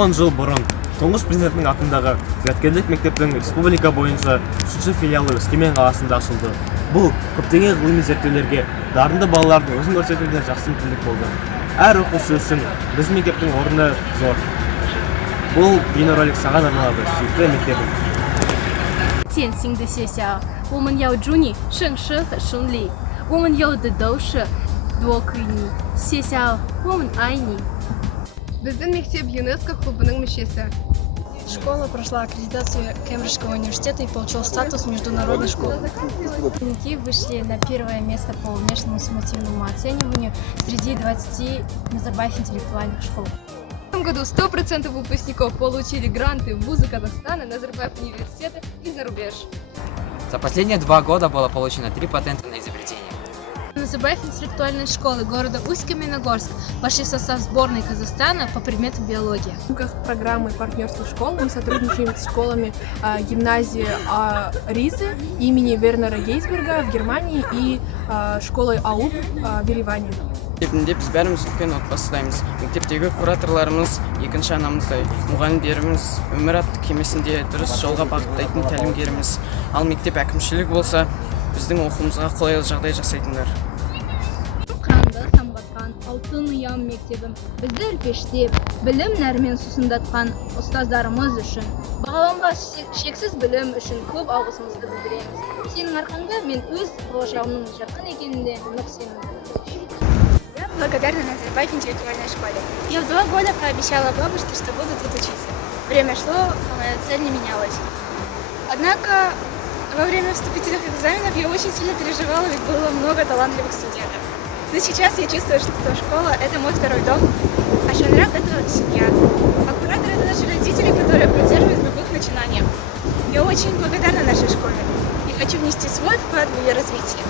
10 жыл бұрын тұңғыш президенттің атындағы зияткерлік мектептің республика бойынша 3-ші филиалы Өскемен қаласында ашылды. Бұл көптеген ғылыми зерттеулерге дарынды балалардың өзін көрсетуіне жақсы мүмкіндік болды. Әр оқушы үшін біздің мектептің орны зор. Бұл бейнеролик саған арналады, сүйікті мектебім. 践行的学校，我们要祝你生生很顺利。我们要的都是多亏你，学校，我们爱你。 Біздің мектеп ЮНЕСКО клубының мүшесі. Школа прошла аккредитацию Кембриджского университета и получила статус международной школы. Выпускники вышли на первое место по внешнему суммативному оцениванию среди 20 Назарбаев интеллектуальных школ. В этом году 100% выпускников получили гранты в вузы Казахстана, Назарбаев университеты и за рубеж. За последние 2 года было получено 3 патента на изобретение. Назарбаев интеллектуальной школы города Усть-Каменогорск вошли в состав сборной Казахстана по предмету биология. В рамках программы партнерства школ мы сотрудничаем с школами гимназии Ризы имени Вернера Гейзберга в Германии и школой АУП в Ереване. Мектебінде біз бәріміз үлкен отбасыдаймыз. Мектептегі кураторларымыз, екінші анамыздай, мұғалімдеріміз, өмір атты кемесінде дұрыс жолға бағыттайтын тәлімгеріміз. Ал мектеп әкімшілігі болса, біздің оқуымызға қолайлы жағдай жасайтындар. Қыранды самғатқан алтын ұям мектебім бізді іркештеп, білім нәрмен сусындатқан ұстаздарымыз үшін, бағаланбас шексіз білім үшін көп алғысымызды білдіреміз. Сенің арқаңда мен өз болашағымның жақын екеніне нық сенімдімін. Я благодарна Назарбаев интеллектуальной школе. Я в 2 года пообещала бабушке, что буду тут учиться. Время шло, а моя цель не менялась. Однако во время вступительных экзаменов я очень сильно переживала, ведь было много талантливых студентов. Но сейчас я чувствую, что школа – это мой второй дом, а Шанраб – это семья. А кураторы – это наши родители, которые поддерживают в любых начинаниях. Я очень благодарна нашей школе и хочу внести свой вклад в ее развитие.